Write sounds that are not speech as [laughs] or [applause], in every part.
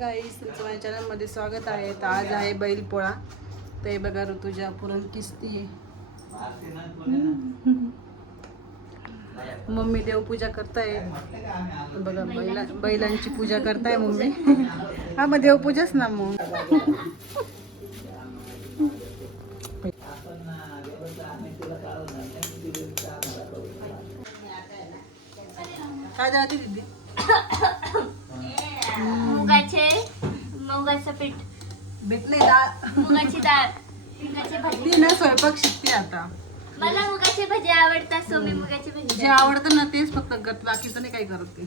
गाईस तुमचं माझ्या चॅनलमध्ये स्वागत आहे. तर आज आहे बैलपोळा ते बघा ऋतुजा पुरण किस्ती मम्मी देवपूजा करताय. बघा बैला बैलांची पूजा करताय मम्मी. हा मग देवपूजाच ना मग. काय जाते दीदी मुगाचे मुगाचं पीठ डाळ मुगाची डाळ मुगाची भाजी. ती ना स्वयंपाक शिकते आता. मला मुगाची भाजी आवडतात सो मी मुगाची भाजी जे आवडतं ना तेच फक्त करत बाकीचं नाही काय करत ते.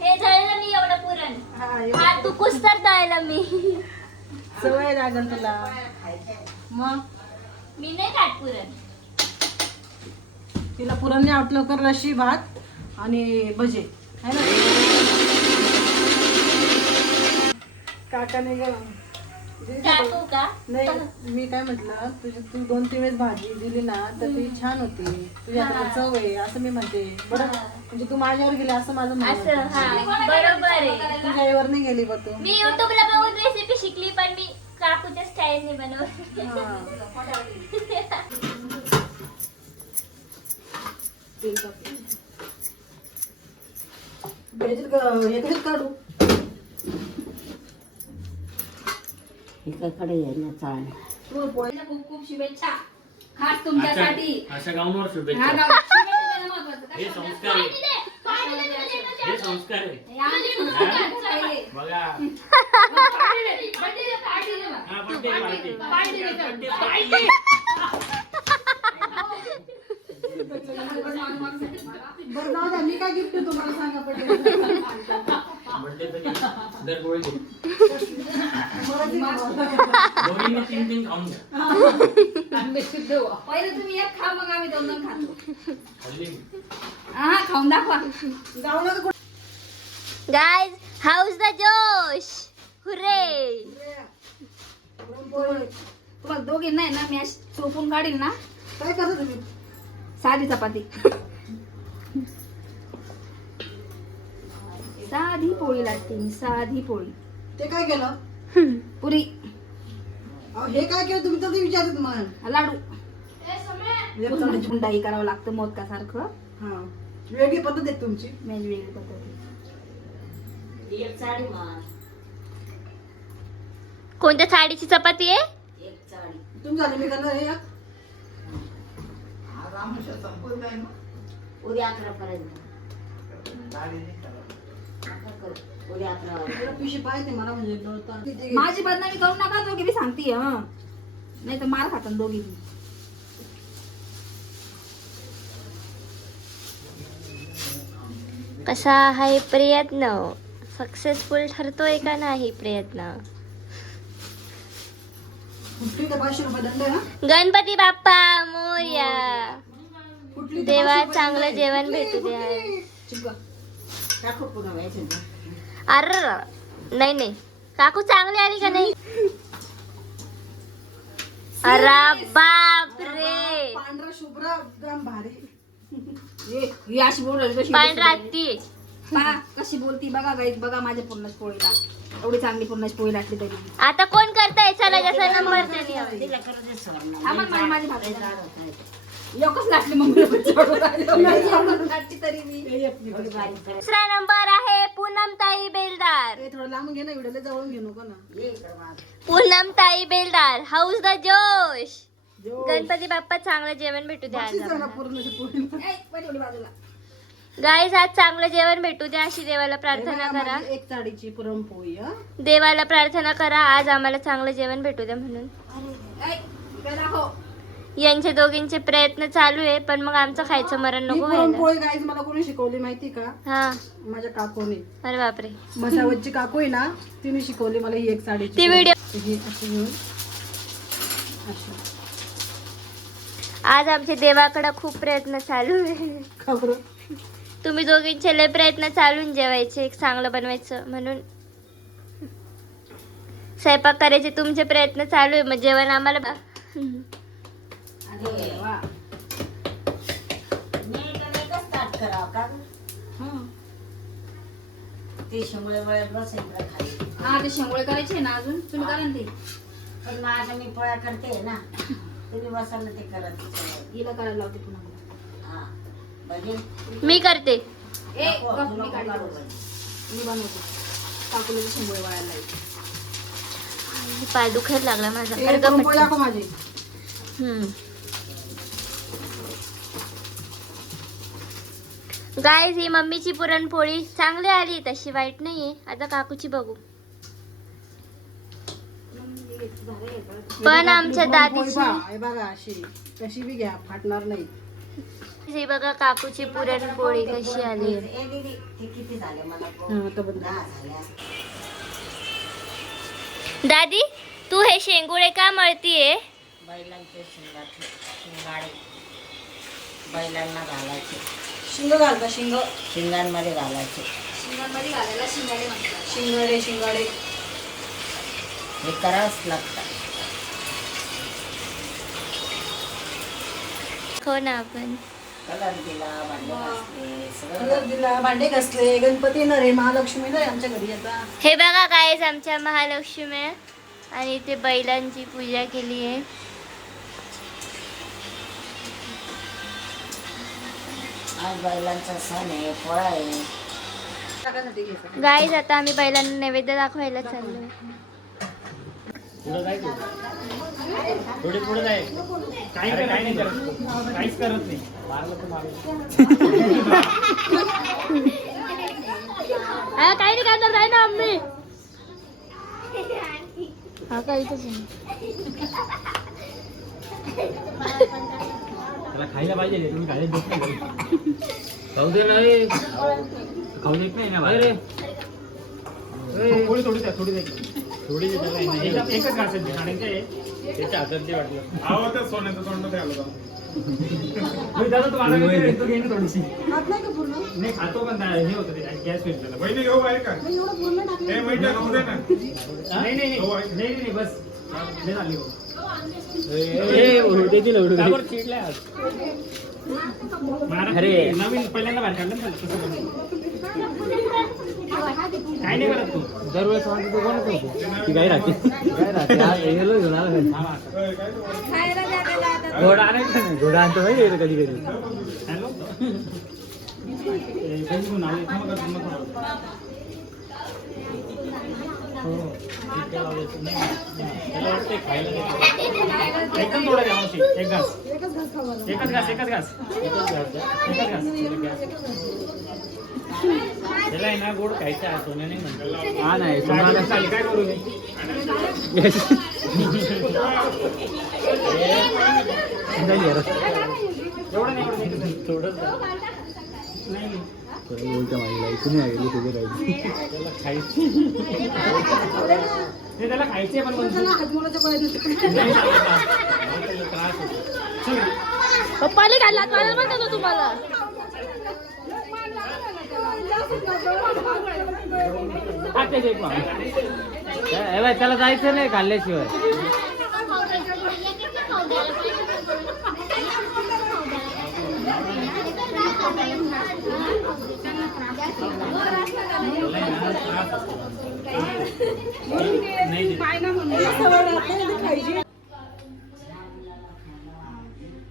हे दळलं मी एवढं पुरण. हा, एवढं. हा तू कुस्तर दळलं मी. सवय लागल तुला. मग? मी नाही खात पुरण. तिला पुरण नाही आवडलं कर रशी भात आणि भजे. है ना? काकाने ग- टाकू का? नाही मी काय म्हटलं तुझी तू दोन तीन वेळेस भाजी दिली ना तर ती छान होती. तुझ्या चव आहे असं मी म्हणते. बरं? म्हणजे तू माझ्यावर गेली असं माझं म्हणणं असं बरोबर आहे. तुझ्या आईवर नाही गेली बा तू. मी युट्यूबला बघून रेसिपी शिकली पण मी काकूच्या स्टाईलने बनवली. हा. [laughs] ह्याच्यात क- हे कशात काढू. एकाकडे तुम्हाला पोळ्या खूप खूप शुभेच्छा. खास तुमच्यासाठी. अशा शुभेच्छा. हा गाव- शुभेच्छा देणं महत्त्वाचं. हे संस्कार आहे. हे संस्कार आहे. आमचे संस्कार आहे. बघा. हा बर्थडे पार्टी पार्टी बरं जाऊ द्या मी काय गिफ्ट देऊ तुम्हाला सांगा पडलं बर्थडे दर गोळी घे. बरं ठीक आहे. दोघींनी तीन तीन खाऊन पहिले तुम्ही एक खा मग आम्ही दोन दोन खातो. हा खाऊन दाखवा. जाऊ नका कुठं. गाईज हाऊस द जोश? हुरे. तुम्हाला दोघी नाही ना मी चोपून काढील ना. काय करता तुम्ही? साधी चपाती. साधी पोळी लागते मी साधी पोळी. ते काय केलं? पुरी. हे काय केलं तुम्ही? तर विचारत मग. लाडू. चमची. हुंडाई करावं लागतं मोदकासारखं. हा. वेगळी पद्धत आहे तुमची. वेगवेगळी पद्धती एक चाळी मार. कोणत्या साडीची चपाती आहे? एक तुम्ही झाले मी करणार हे एक. उद्या अकरा पर्यंत. उद्या अकरा वाजता. तिला पिशी पाहिजे मला म्हणजे माझी बदनामी करू नका दोघी बी सांगते नाही तर मार खातात दोघी बी. कसा आहे प्रयत्न? सक्सेसफुल ठरतोय का नाही प्रयत्न? गणपती बाप्पा मोर्या. देवा चांगलं. जेवण? भेटू द्या. अर नाही नाही. काकू चांगली आली का नाही? अरे बाप रे पांढरा शुभ्र एकदम भारी. ही अशी कशी पांढरा ती पहा कशी बोलती? बघा गाईत बघा माझ्या पूर्णच पोळीला. एवढी चांगली पूर्णच पोळी लाटली तरी. आता कोण करताय? चला जसा नंबर त्यांनी थांबा माझी भाकरी. एकच मग तरी मी. दुसरा नंबर आहे पूनम ताई बेलदार. हे थोडं लांब घे ना व्हिडिओला जवळून घेऊ नको ना. ये इकडं मार. पूनम ताई बेलदार हाऊस द जोश. गणपती बाप्पा चांगलं जेवण भेटू द्या गाईज [laughs] आज चांगलं जेवण भेटू द्या. अशी देवाला प्रार्थना करा. एक साडीची पुरणपोळी देवाला प्रार्थना करा. आज आम्हाला चांगलं जेवण भेटू द्या म्हणून. यांचे दोघींचे प्रयत्न चालू आहे पण मग आमचं खायचं मरण ही नको मला कोणी शिकवली माहिती का? हा. माझ्या काकूने. अरे बापरे. मसावतची काकू आहे ना तिने शिकवली मला ही एक साडीची ती व्हिडिओ ही अशी घेऊन. अशी. आज आमच्या देवाकडे खूप प्रयत्न चालू आहे. तुम्ही दोघींचे लय प्रयत्न चालून जेवायचे एक चांगलं बनवायचं म्हणून. स्वयंपाक करायचे तुमचे प्रयत्न चालू आहे मग जेवण आम्हाला हं. ते खाली हा ते शेंगोळे करायचे ना अजून? तुम्ही करा ना ते. पण माझं मी पोळ्या करते ना. तुम्ही बसायला ते करत सगळं. हिला करायला लावते पुन्हा मला. हा. मी करते. ए नको, गप, तुला मी काढते. मी बनवते. वाळायला लावते. पाय दुखायला लागला माझा. ए, पुरणपोळी. दाखव माझी. ही मम्मीची पुरणपोळी चांगली आली. तशी वाईट नाहीये. आता काकूची बघू. पण आमच्या दादीची हे बघा अशी कशी बी घ्या फाटणार नाही. ही बघा काकूची पुरणपोळी कशी आली. दीदी ते किती झाले मला हा? आता बंद. दादी तू हे शेंगुळे का मळतीये? बैलांचे शिंगाडे. बैलांना घालायचे. शिंग घालता शिंग. शिंगांमध्ये घालायचे. शिंगांमध्ये घालायला शिंगाडे म्हणतात. शिंगाडे शिंगाडे. हे करावंच लागतं. हो ना आपण. कलर दिला भांडे घासले, सगळं कलर दिला भांडे घासले. गणपती न रे महालक्ष्मी न रे आमच्या घरी आता. हे बघा गाईज आमच्या महालक्ष्मी आहे. आणि इथे बैलांची पूजा केली आहे. आज बैलांचा सण आहे पोळा आहे. गाईज आता आम्ही बैलांना नैवेद्य दाखवायला चाललो पुढे जाय तू. थोडी पुढे जाय. काही करत नाही करत काहीच करत नाही. मारलं तर मारलं काही नाही काय जाय ना आम्ही. हा काही त्याला खायला पाहिजे रे, तुम्ही खायला देत नाही. खाऊ दे ना रे. खाऊ देत नाही ना बाहेर थोडी थोडी द्या थोडी द्या. थोडी. एकच- एकच घास आहे, खाण्याचं आहे. त्याच्या हातात ते वाटलं. आहो त्या सोन्याचं तोंड ते आलं मी दादा तू मला काय तू घे ना थोडीशी. खात नाही का पूर्ण? नाही खातो पण हे होतं ते गॅस होईल त्याला. घेऊ आहे का? मग एवढं पूर्ण टाकलं हे माहिती आहे दे ना. नाही नाही नाही. आहे. नाही नाही बस. नाही झाली हो. का बरं चिडलाय आज? अरे नवीन पहिल्यांदा बाहेर काढलं ना त्याला, तसं बनवलं. काय नाही करत तू दरवेळेस म्हणतो तो कोणच होतो ती काय राहते काय राहते आज गेलो घेऊन आला घरी. हा, आता. होय, काय ते? घोडा आणायचा नाही घोडा आणतो माहिती आहे कधी कधी हॅलो ए, काही घेऊन आले. थांबा का, थांबा थोडं. हो, ठीक आहे, लावले. नाही, नाही. त्याला वाटतंय खायला नाही. एकदम थोडं द्या मावशी. एक घास एकच घास. एकच घास एकच घास. त्याला आहे ना गोड खायचं आहे सोन्या नाही म्हणतो हा नाही काय करू चालेल, काय करू मी झाली यार. एवढं नाही एवढं नाही थोडंच नाही बोलत्या कोणी बोलतं माझी लाईफ तुम्ही राहिली त्याला खायची त्याला खायचे पण पप्पाने घातला मला म्हणत होतो तुम्हाला त्याला जायचं नाही खाल्ल्याशिवाय त्याला आहे ना त्रास होतो. नाही देत. सवय राहते ना ती खायची.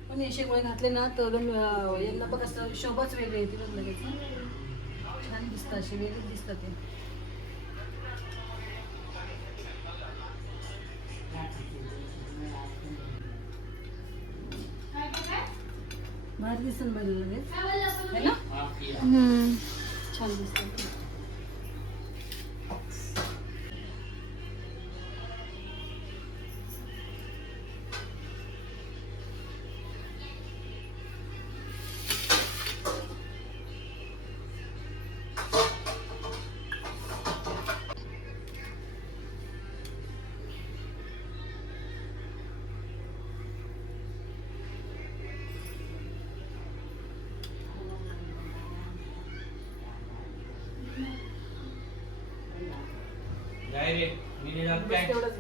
पण हे शेंगोळे घातले ना तर यांना बघ असं शोभाच वेगळी येते बघ लगेच. छान दिसतात असे वेगळे दिसतात ते. भारी दिसन बघ लगेच. है ना? दिसतात बस तेवढंच